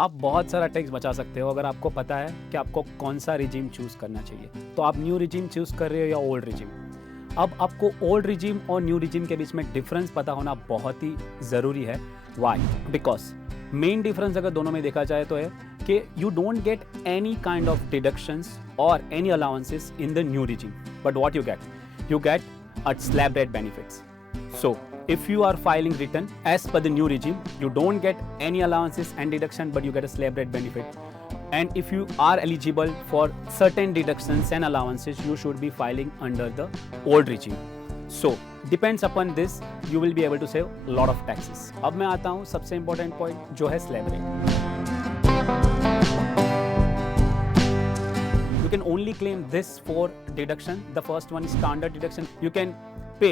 आप बहुत सारा टैक्स बचा सकते हो अगर आपको पता है कि आपको कौन सा रिजीम चूज़ करना चाहिए। तो आप न्यू रिजीम चूज़ कर रहे हो या ओल्ड रिजीम। अब आपको ओल्ड रिजीम और न्यू रिजीम के बीच में डिफरेंस पता होना बहुत ही ज़रूरी है। वाई? बिकॉज मेन डिफरेंस अगर दोनों में देखा जाए तो है कि you don't get any kind of deductions और any allowances in the new regime, but what you get a slab rate benefits. So if you are filing return as per the new regime, you don't get any allowances and deduction, but you get a slab rate benefit. And if you are eligible for certain deductions and allowances, you should be filing under the old regime. So depends upon this, you will be able to save a lot of taxes. अब मैं आता हूँ सबसे important point जो है slab rate. You can only claim this for deduction. The first one is standard deduction. You can pay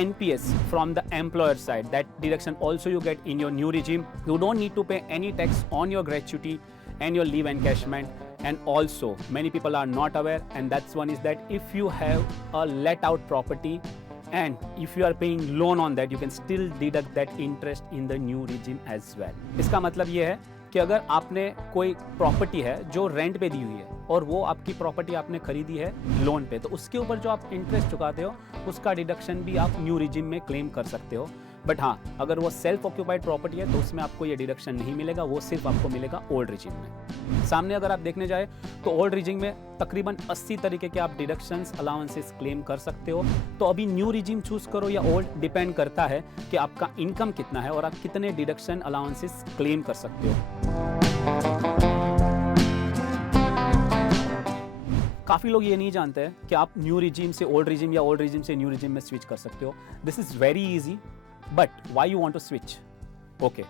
NPS from the employer side. That deduction also you get in your new regime. You don't need to pay any tax on your gratuity and your leave encashment. And also many people are not aware, and that's one is that if you have a let out property and if you are paying loan on that, you can still deduct that interest in the new regime as well. इसका मतलब ये है कि अगर आपने कोई property है जो रेंट पे दी हुई है और वो आपकी प्रॉपर्टी आपने खरीदी है लोन पे, तो उसके ऊपर जो आप इंटरेस्ट चुकाते हो उसका डिडक्शन भी आप न्यू रिजीम में क्लेम कर सकते हो। बट हाँ, अगर वो सेल्फ ऑक्यूपाइड प्रॉपर्टी है तो उसमें आपको ये डिडक्शन नहीं मिलेगा, वो सिर्फ आपको मिलेगा ओल्ड रिजीम में। सामने अगर आप देखने जाए तो ओल्ड रिजीम में तकरीबन 80 तरीके के आप डिडक्शंस अलाउंसेस क्लेम कर सकते हो। तो अभी न्यू रिजीम चूज करो या ओल्ड, डिपेंड करता है कि आपका इनकम कितना है और आप कितने डिडक्शन अलाउंसेस क्लेम कर सकते हो। काफ़ी लोग ये नहीं जानते हैं कि आप न्यू रिजीम से ओल्ड रिजीम या ओल्ड रिजीम से न्यू रिजीम में स्विच कर सकते हो। This is very easy, but why you want to switch? Okay,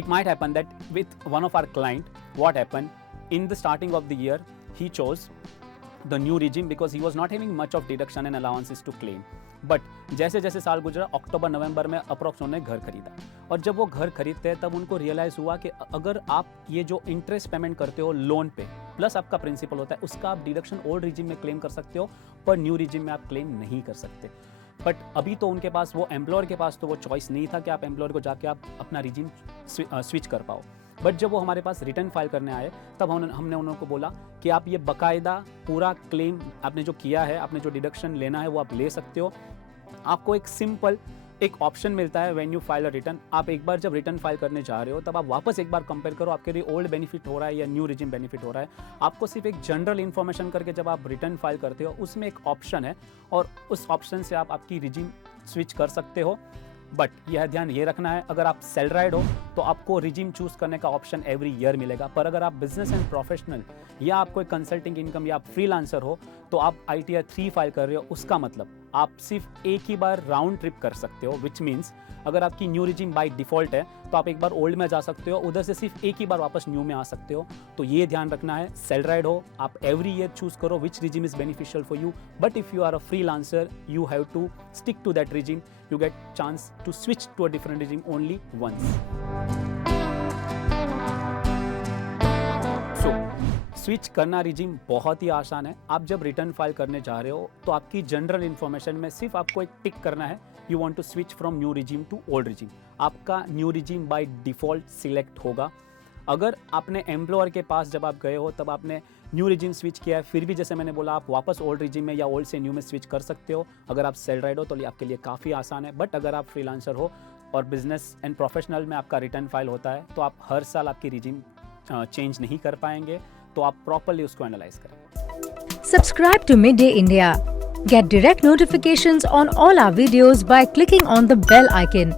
it might happen that with one of our client, what happened in the starting of the year, he chose the new regime because he was not having much of deduction and allowances to claim. But जैसे जैसे साल गुजरा, अक्टूबर नवंबर में approx उन्होंने घर खरीदा, और जब वो घर खरीदते हैं तब उनको रियलाइज़ हुआ कि अगर आप ये जो इंटरेस्ट पेमेंट करते हो लोन पे प्लस आपका प्रिंसिपल होता है, उसका आप डिडक्शन ओल्ड रिजीम में क्लेम कर सकते हो, पर न्यू रिजीम में आप क्लेम नहीं कर सकते। बट अभी तो उनके पास, वो एम्प्लॉयर के पास तो वो चॉइस नहीं था कि आप एम्प्लॉयर को जाके आप अपना रिजीम स्विच कर पाओ। बट जब वो हमारे पास रिटर्न फाइल करने आए तब हमने उनको बोला कि आप ये बाकायदा पूरा क्लेम आपने जो किया है, आपने जो डिडक्शन लेना है वो आप ले सकते हो। आपको एक सिंपल एक ऑप्शन मिलता है when you file a return. आप एक बार जब रिटर्न फाइल करने जा रहे हो तब आप वापस एक बार कंपेयर करो आपके लिए ओल्ड बेनिफिट हो रहा है या न्यू रिजीम बेनिफिट हो रहा है। आपको सिर्फ एक जनरल इन्फॉर्मेशन करके जब आप रिटर्न फाइल करते हो उसमें एक ऑप्शन है और उस ऑप्शन से आप आपकी रिजीम स्विच कर सकते हो। बट यह ध्यान ये रखना है, अगर आप सैलराइड हो तो आपको रिजीम चूज करने का ऑप्शन एवरी ईयर मिलेगा, पर अगर आप बिजनेस एंड प्रोफेशनल या आप कोई कंसल्टिंग इनकम या आप फ्रीलांसर हो तो आप ITR 3 फाइल कर रहे हो, उसका मतलब आप सिर्फ एक ही बार राउंड ट्रिप कर सकते हो। विच मीन्स अगर आपकी न्यू रिजीम बाय डिफॉल्ट है तो आप एक बार ओल्ड में जा सकते हो, उधर से सिर्फ एक ही बार वापस न्यू में आ सकते हो। तो ये ध्यान रखना है, सैलराइड हो आप एवरी ईयर चूज करो which regime is beneficial for you. But if you are a freelancer you have to stick to that regime, you get chance to switch to a different regime only once. So switch करना regime बहुत ही आसान है। आप जब return file करने जा रहे हो तो आपकी जनरल इन्फॉर्मेशन में सिर्फ आपको एक टिक करना है, you want to switch from new regime to old regime. आपका new regime by default select होगा। अगर आपने एम्प्लॉयर के पास जब आप गए हो तब आपने न्यू रिजीम स्विच किया है, फिर भी जैसे मैंने बोला आप वापस ओल्ड रिजीम में या ओल्ड से न्यू में स्विच कर सकते हो। अगर आप सैलराइड हो तो आपके लिए काफ़ी आसान है। बट अगर आप फ्रीलांसर हो और बिजनेस एंड प्रोफेशनल में आपका रिटर्न फाइल होता है तो आप हर साल आपकी रिजीम चेंज नहीं कर पाएंगे, तो आप प्रॉपरली उसको एनालाइज करें। Subscribe to Midday India. Get direct notifications on all our videos by clicking on the bell icon.